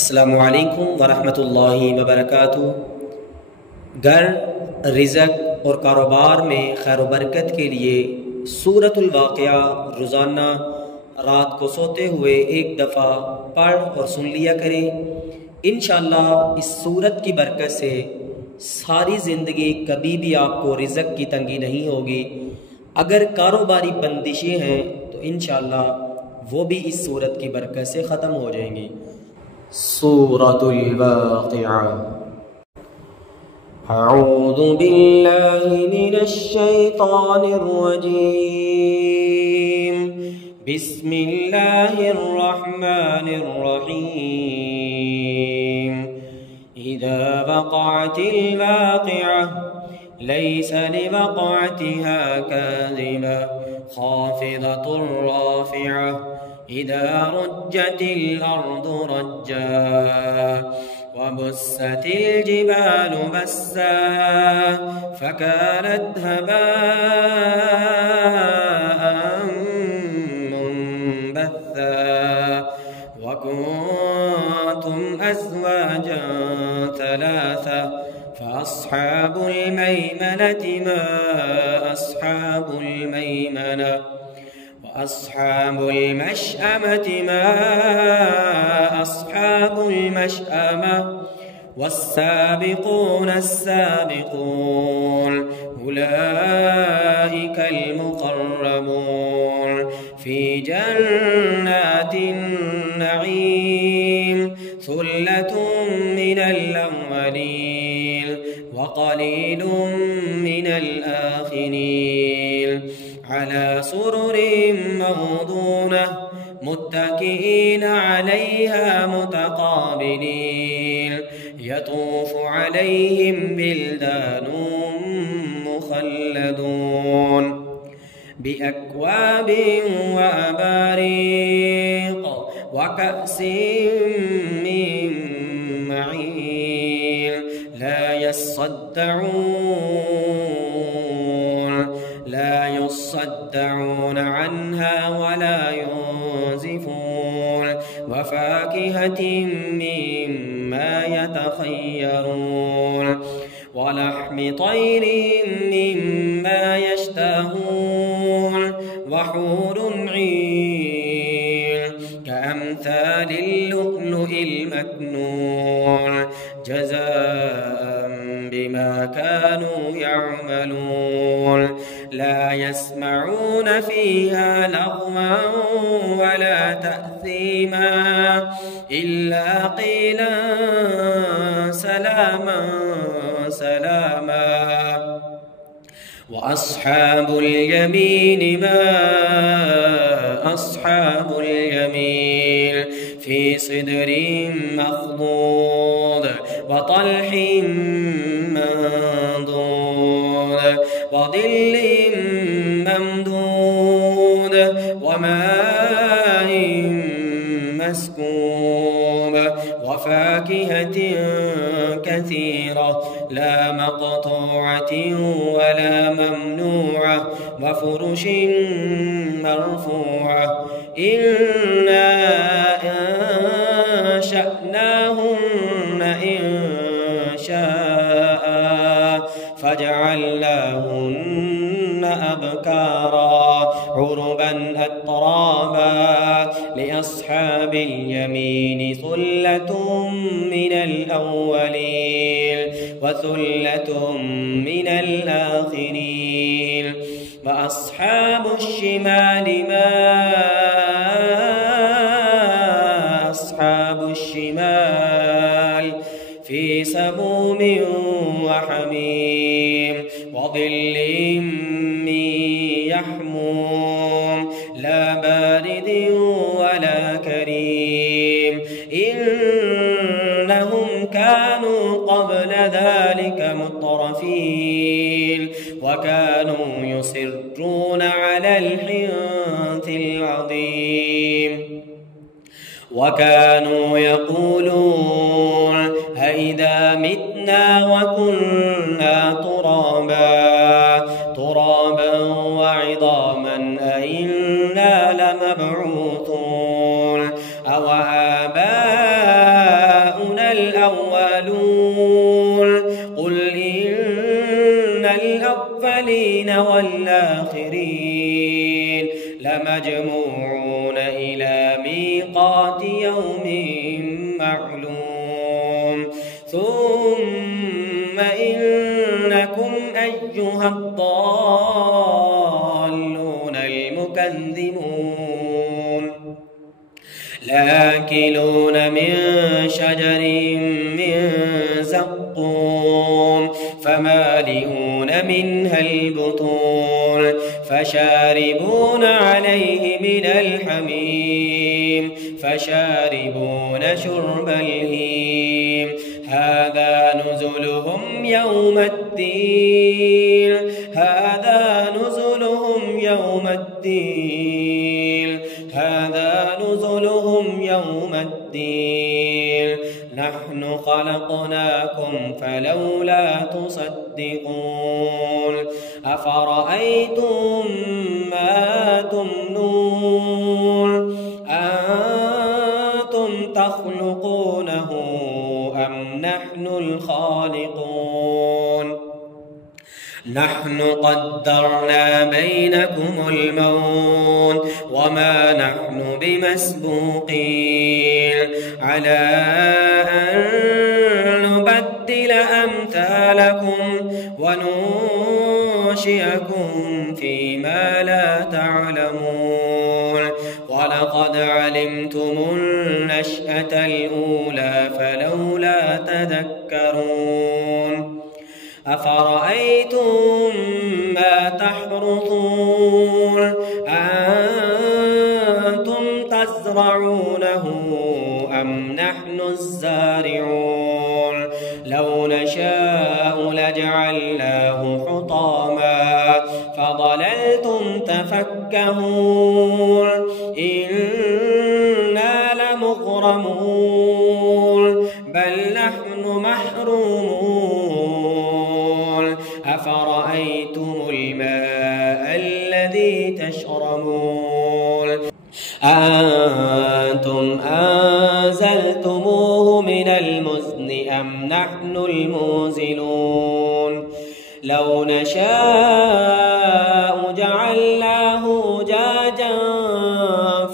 अस्सलामु अलैकुम वरहमतुल्लाहि वबरकातुहू। घर, रिज़्क़ और कारोबार में खैर बरकत के लिए सूरतुल वाक़िया रोज़ाना रात को सोते हुए एक दफ़ा पढ़ और सुन लिया करें। इंशाअल्लाह इस सूरत की बरकत से सारी ज़िंदगी कभी भी आपको रिज़्क़ की तंगी नहीं होगी। अगर कारोबारी बंदिशें हैं तो इंशाअल्लाह वो भी इस सूरत की बरकत से ख़त्म हो जाएंगी। सूरतुल वाक़िया। अऊज़ु बिल्लाहि मिनश शैतानिर रजीम। बिस्मिल्लाहिर रहमानिर रहीम। इज़ा वक़अतिल वाक़िअह लैस लिवक़अतिहा काज़िबा ख़ाफ़िज़तुर राफ़िअह। इज़ा रुज्जतिल अर्दु रज्जा वबुस्सतिल जिबालु बस्सा फ़कानत हबाअन मुन्बस्सा वकुन्तुम अज़वाजन थलाथा फ़अस्हाबुल मैमनति मा अस्हाबुल मैमना वअस्हाबुल मशअमति मा अस्हाबुल मशअमा वस्साबिक़ून अस्साबिक़ून उलाइकल मुक़र्रबून फ़ी जन्नातिन नईम सुल्लतुम मिनल अव्वलीन वक़लीलुम मिनल आख़िरीन अला सुरुरिन मौदूनह मुत्तकिईन अलैहा मुतक़ाबिलीन यतूफ़ु अलैहिम बिल्दानुम मुख़ल्लदून बिअक्वाबिन व अबारीक़ व कअसिन मिन मईन ला यस्सद्दऊन अन्हा वला युनज़िफून वफ़ाकिहतिन मिम्मा यतख़य्यरून वलहमि तैरिन मिम्मा यश्तहून वहूरुन ईन कअम्सालिल लुअलुइल मक्नून जज़ाअन बिमा कानू यअमलून ला यस्मऊन फ़ीहा लग़वन वला तअसीमा इल्ला क़ीलन सलामन सलामा वअस्हाबुल यमीन मा अस्हाबुल यमीन फ़ी सिदरिन मख़दूद वतल्हिन मंदूद वज़िल्लिन ममदूद वमाइन मस्कूब वफ़ाकिहतिन कसीरा ला मक़तूअतिन वला ममनूअ वफ़ुरुशिन मरफ़ूअ इन्ना अंशअनाहुन्न इंशाअ फजअलनाहुन्न अबकारा उरुबन अत्राबा लिअस्हाबिल यमीन सुल्लतुम मिनल अव्वलीन वसुल्लतुम मिनल आख़िरीन वअस्हाबुश शिमालि मा अस्हाबुश शिमाल फ़ी समूमिन वहमीम वज़िल्लिन मिन यहमूम ला बारिदिन वला करीम इन्नहुम कानू क़ब्ल ज़ालिका मुत्रफ़ीन वकानू युसिर्रून अलल हिन्थिल अज़ीम वकानू यक़ूलून अइज़ा मितना वकुन्ना तुराबन वइज़ामन अइन्ना लमबऊसून अव आबाउना الأولين والآخرين لمجموعون إلى ميقات يوم معلوم ثم إنكم أيها الضالون المكذبون لآكلون من شجر من زقوم فمالئون منها البطون فشاربون عليه من الحميم فشاربون شرب الهيم هذا نزلهم يوم الدين هذا نزلهم يوم الدين هذا نزلهم يوم الدين نحن خلقناكم فلولا تصدقون أفرأيتم ما تمنون أنتم تخلقونه أم نحن الخالقون نحن قدرنا بينكم الموت وما نحن بمسبوقين على أن نبدل أمثالكم وننشئكم فيما لا تعلمون ولقد علمتم النشأة الأولى فلولا تذكرون أفرأيتم ما تحرثون أنتم تزرعونه أم نحن الزارعون لو نشاء لجعلناه حطاما فظللتم تفكهون إنا لمغرمون بل نحن محرومون أفرأيتم الماء الذي تشربون أأنتم أنزلتموه من المزن أم نحن المنزلون لو نشاء جعلناه أجاجا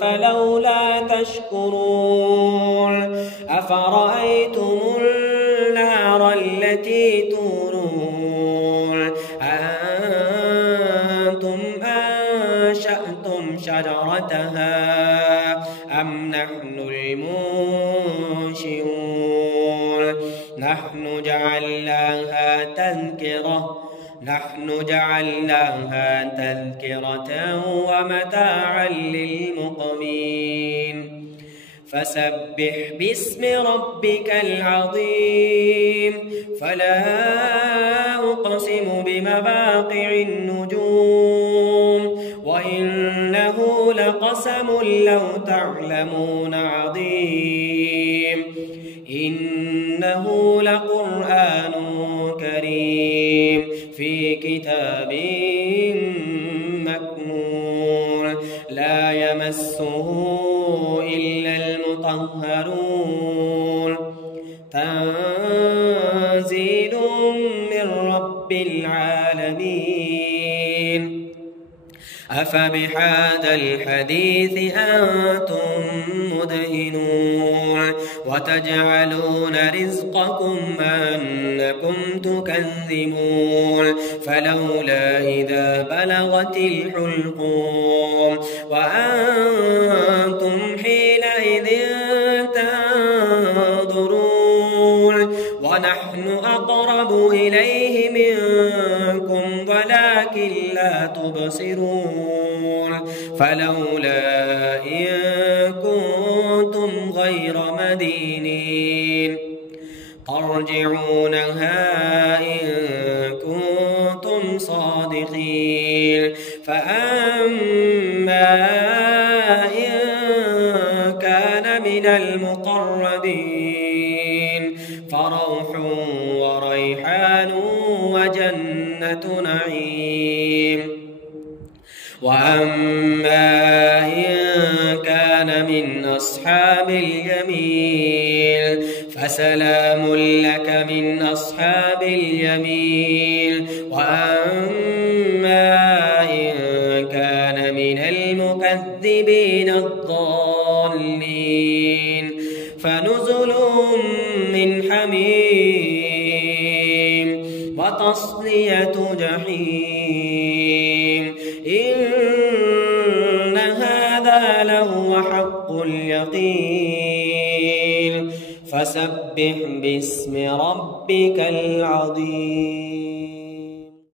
فلولا تشكرون أفرأيتم النار التي تورون أأنتم أنشأتم شجرتها أم نحن المنشئون نحن جعلناها تذكرة ومتاعا للمقوين فسبح باسم ربك العظيم فلا أقسم بمواقع النجوم وإنه لقسم لو تعلمون عظيم إنه لقرآن كريم في كتاب مكنون لا يمسه إلا المطهرون تنزيل من رب العالمين أفبهذا الحديث أنتم مدهنون وتجعلون رزقكم أنكم تكذبون فلولا إذا بلغت الحلقوم وأنتم حينئذ تنظرون ونحن أقرب إليه منكم ولكن لا تبصرون فلولا إن كنتم غير مدينين ترجعونها إن كنتم صادقين فأما إن كان من المقربين فروح وريحان وجنة نعيم وأما إن كان من أصحاب اليمين فسلام لك من أصحاب اليمين وأما من المكذبين الضالين فنزل من حميم وتصلية جحيم إن هذا لهو حق اليقين فسبح باسم ربك العظيم.